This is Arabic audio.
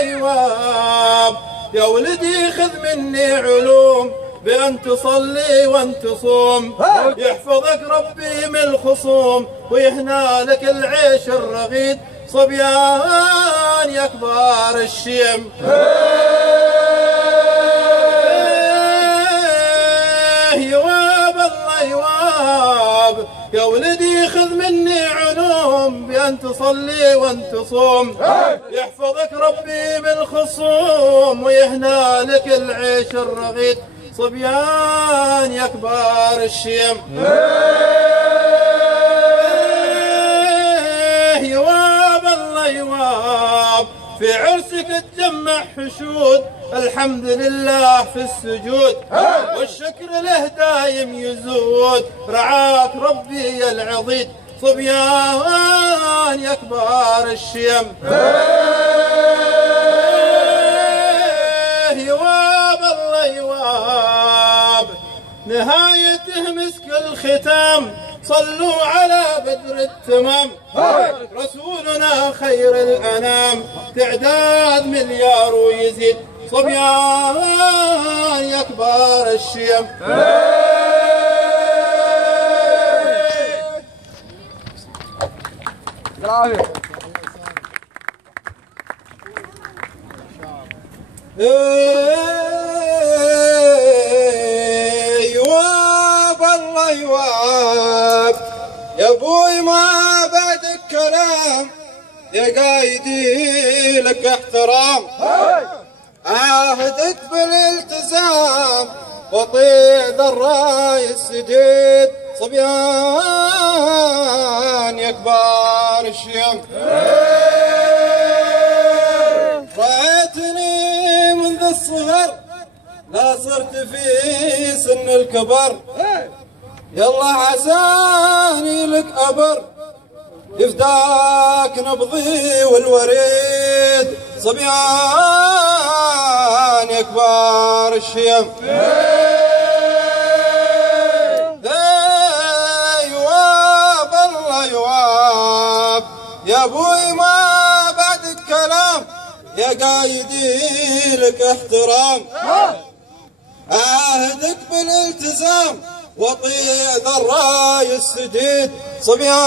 الله يواب. يا ولدي خذ مني علوم بأن تصلي وأن تصوم، يحفظك ربي من الخصوم ويهنى لك العيش الرغيد. صبيان يا كبار الشيم، يواب الله يواب. يا ولدي خذ مني علوم بأن تصلي وأن تصوم، يحفظك ربي من الخصوم ويهنى لك العيش الرغيد. صبيان يا كبار الشيم، يواب الله يواب. في عرسك تجمع حشود، الحمد لله في السجود والشكر له دايم يزود. رعاك ربي يا العضيد. صبيان يا كبار الشيم، يواب الله يواب. نهايته مسك الختام، صلوا على بدر التمام. رسولنا خير الأنام، تعداد مليار ويزيد. صبيان يا كبار الشيم، يواب الله يواب. يا ابوي ما بعدك كلام، يا قايدي لك احترام. عاهدك بالالتزام وطيع ذا الراي السديد. صبيان يا كبار الشيم، رأيتني منذ الصغر لا صرت في سن الكبر. يلا عساني لك أبر، يفداك نبضي والوريد. صبيان يا كبار الشيم، يواب الله يواب. يا ابوي ما بعدك كلام، يا قايدي لك احترام. عاهدك بالالتزام وطيع ذا الراي السديد. صبيان